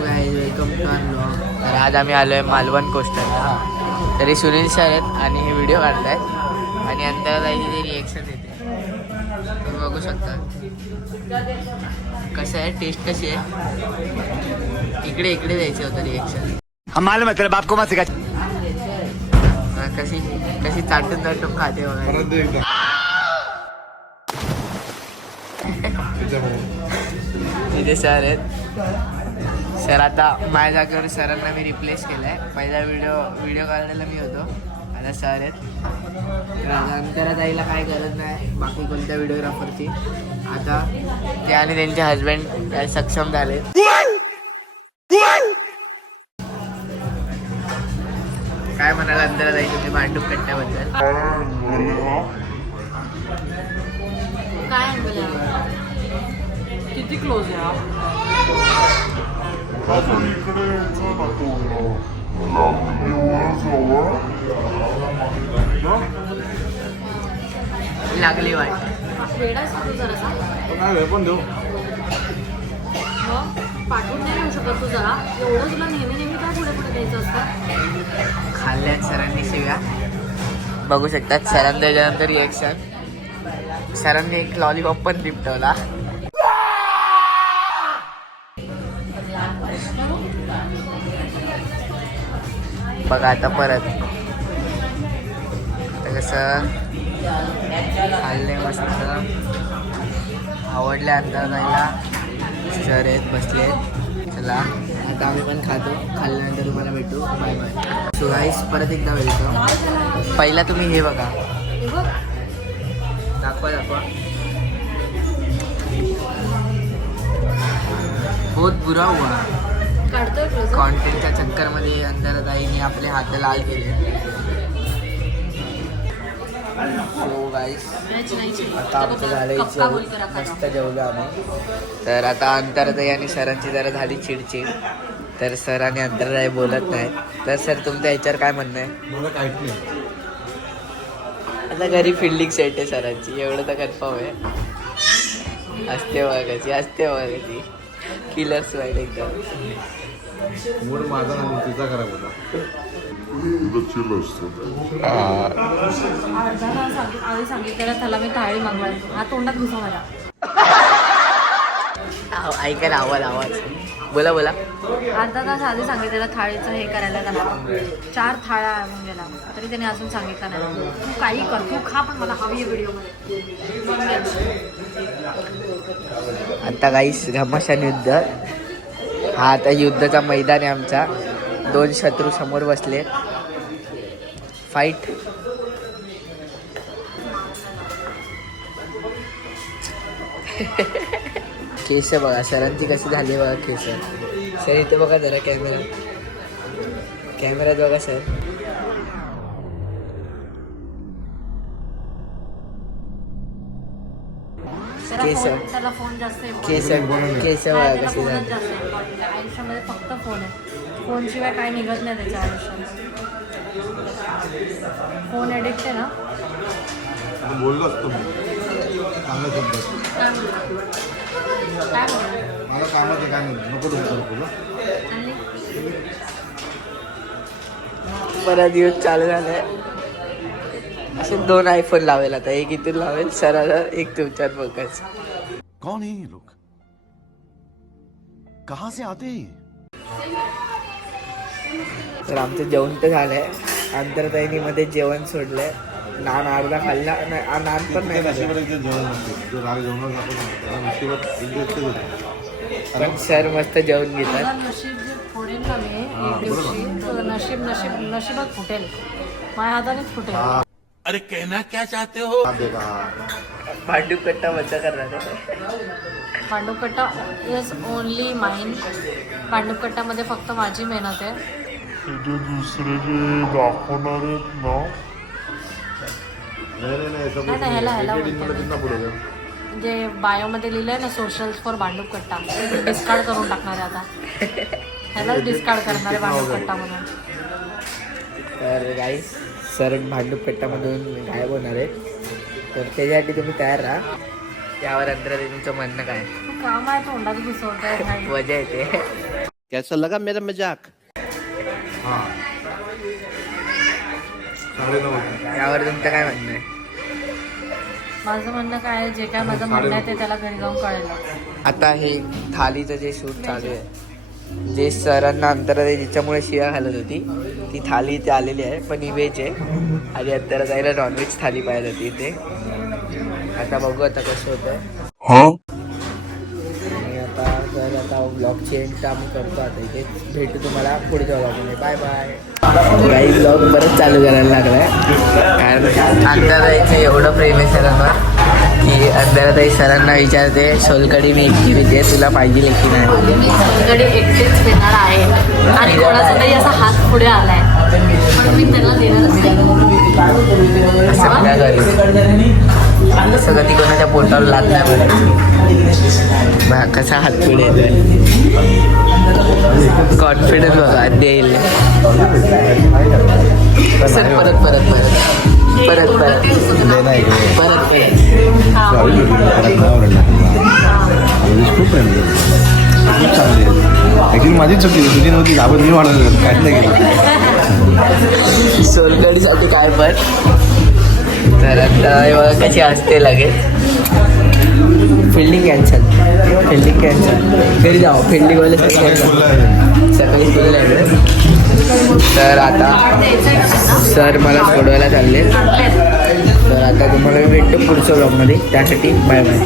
Welcome to our blog. तर आज आम्ही आलो आहे मालवण कोस्टलला. तरी सुनील सर आहेत आणि हे व्हिडिओ काढतायत आणि अंतरा जायची ते रिएक्शन देते. तुम्ही बघू शकता कसं आहे, टेस्ट कशी आहे. इकडे इकडे द्यायचं होतं रिएक्शन. मालूम है तेरे बाप को मत सिखा. कशी कशी चाटून चाटून खाते वगैरे. तिथे सर आहेत. सर आता माझ्या जागेवर सरांना मी रिप्लेस केलं आहे. पहिला व्हिडिओ काढलेला मी होतो, आता सर आहेत. तर अंतरा जायला काय गरज नाही बाकी कोणत्या व्हिडिओग्राफरची. आता ते आणि त्यांचे हजबंड सक्षम झाले. काय म्हणाल अंतरा जाई तुम्ही भांडूप कट्ट्याबद्दल? काय किती क्लोज आहे लागली वाट. वेडा सांगतो जरासा पाठवून नाही येऊ शकत तू जरा. एवढं तुला नेहमी नेहमी काय पुढे पुढे द्यायचं असतं. खाल्ल्यात सरांनी शिव्या बघू शकतात. सरांनी त्याच्यानंतर रिएक्शन. सरांनी एक लॉलीपॉप पण लिपटवला. बघा आता परत कसं खाल्ले मस्त. आवडले अंतर जायला. सर आहेत बसले. चला आता आम्ही पण खातो. खाल्ल्यानंतर तुम्हाला भेटू. Bye bye. सो गाईस परत एकदा वेलकम. पहिला तुम्ही हे बघा. दाखवा बहुत बुरा हुआ. कॉन्टेंटच्या चक्करमध्ये अंतराताईने आपले हात लाल केले. सो गाईस आता आमचं झालं मस्त जेवलो आम्ही. तर आता अंतराताई आणि सरांची जरा झाली चिडचिड. तर सर आणि अंतराताई बोलत नाही. तर सर तुमच्या ह्याच्यावर काय म्हणणं आहे? मला काहीच नाही. आता घरी फिल्डिंग सेट आहे सरांची, एवढं तर कन्फर्म आहे. असते बघायची किलर स्वाईट एकदम. मूड माझा नाही तुझा खराब होता. आधी सांगितलेलं त्याला मी थाळी मागवायची. हा तोंडात घुसा माझ्या. ऐका ना आवाज. बोला. अर्धा तास आधी सांगितलेलं थाळीचं हे करायला त्याला. 4 थाळ्या म्हणून गेला तरी त्याने अजून सांगितलं नाही. तू काही कर, तू खा पण मला हवी आहे व्हिडिओमध्ये. आता गाईस घमासान युद्ध. हा आता युद्धाचा मैदान आहे आमचा. 2 शत्रू समोर बसले. फाईट. केस बघा सरांची कशी झाली बघा केस. सर इथे बघा जरा कॅमेऱ्यात बघा सर. त्याला फोन जास्त केस बघा कशी झाली. आयुष्यामध्ये फक्त फोन आहे. फोन शिवाय काय निघत नाही त्याच्या आयुष्यात. फोन ॲडिक्ट आहे ना. बोललो असतो चांगलं शब्द. काय मला कामाचं काय नाही. नको तुला परत दिवस चालू झालाय. असे 2 आयफोन लावेल आता. एक इथून लावेल सराला, एक तुमच्यात बघायचं. कौन है ये लोग? कहाँ से आते हैं? तर आमचं जेवण तर झालंय. अंतरताईनी मध्ये जेवण सोडलंय. नान अर्धा खाल्ला. नान पण नाही खाल्ला. जो राग जेवणाला आपण नशिबात एक दिवस होते. पण सर मस्त जेवण घेतात. नशीब जे फोडेल ना मी एक दिवशी, तर नशिबात फुटेल. माझ्या हातानेच फुटेल. अरे कहना क्या चाहते हो? भांडूप कट्टा बंद करणार आहे. भांडूपकट्टा इज ओनली माइन. भांडूपकट्टामध्ये फक्त माझी मेहनत आहे. दुसरे जे दाखवणार आहेत ना, नाही ह्याला जे बायोमध्ये लिहिलं आहे ना, सोशल्स फॉर भांडूपकट्टा, डिस्कार्ड करून टाकणार आहे आता. ह्यालाच डिस्कार्ड करणार आहे भांडूपकट्टा म्हणून. तर गाईस सर भांडूप कट्टामधून गायब होणार आहे. तर त्याच्यासाठी तुम्ही तयार राहा. त्यावर अंतरा तुमचं म्हणणं काय? काम आहे तोंडात घुसवत आहे. मजा येते. कैसा लगा मेरा मजाक? हां 9:30 यावर तुमचं काय म्हणणं आहे? माझं म्हणणं काय आहे, जे काय माझं म्हणणं आहे ते त्याला घरी जाऊन कळेल. आता हे थालीचं जे शूट चालू आहे, जे सरांना अंतर आहे ज्याच्यामुळे शिया घालत होती ती थाली इथे आलेली आहे, पण ही व्हेज आहे. आणि अंतर जायला नॉनव्हेज थाली पाहिजे होती इथे. आता बघू आता कसं होतं. आणि आता ब्लॉगची एंड आम्ही करतो. आता इथे भेटू तुम्हाला पुढच्या ब्लॉगमध्ये. Bye bye. काही ब्लॉग परत चालू करायला लागलाय कारण अंधाराचं एवढं प्रेम आहे सरांवर की अंधाराताई सरांना विचारते सोलकडी मी एकटी देते, तुला पाहिजे की नाही. सोलकढी एकटीच पिणार आहे आणि कोणाचा तरी असा हात पुढे आलाय पण मी त्याला देणारच नाही. सगळ्या घरी असं कधी कोणाच्या पोटावर लात नाही म्हणायची. कसा हात पुढे येतोय, कॉन्फिडन्स बघा देईल. सर परत परत परत परत परत परत खूप प्रेम खूप चांगली आहे. ॲक्च्युली माझी चुकी तुझी नव्हती. आपण मी वाढवलं काहीच नाही केलं. सोलकडीसाठी काय पण. तर आता बघा कशी असते लगेच. फिल्डिंग कॅन्सल घरी जाऊ. फिल्डिंग वाले सकाळी बोलले. तर आता सर मला सोडवायला चालले. तर आता तुम्हाला भेटतो पुढच्या ब्लॉगमध्ये. त्यासाठी बाय बाय.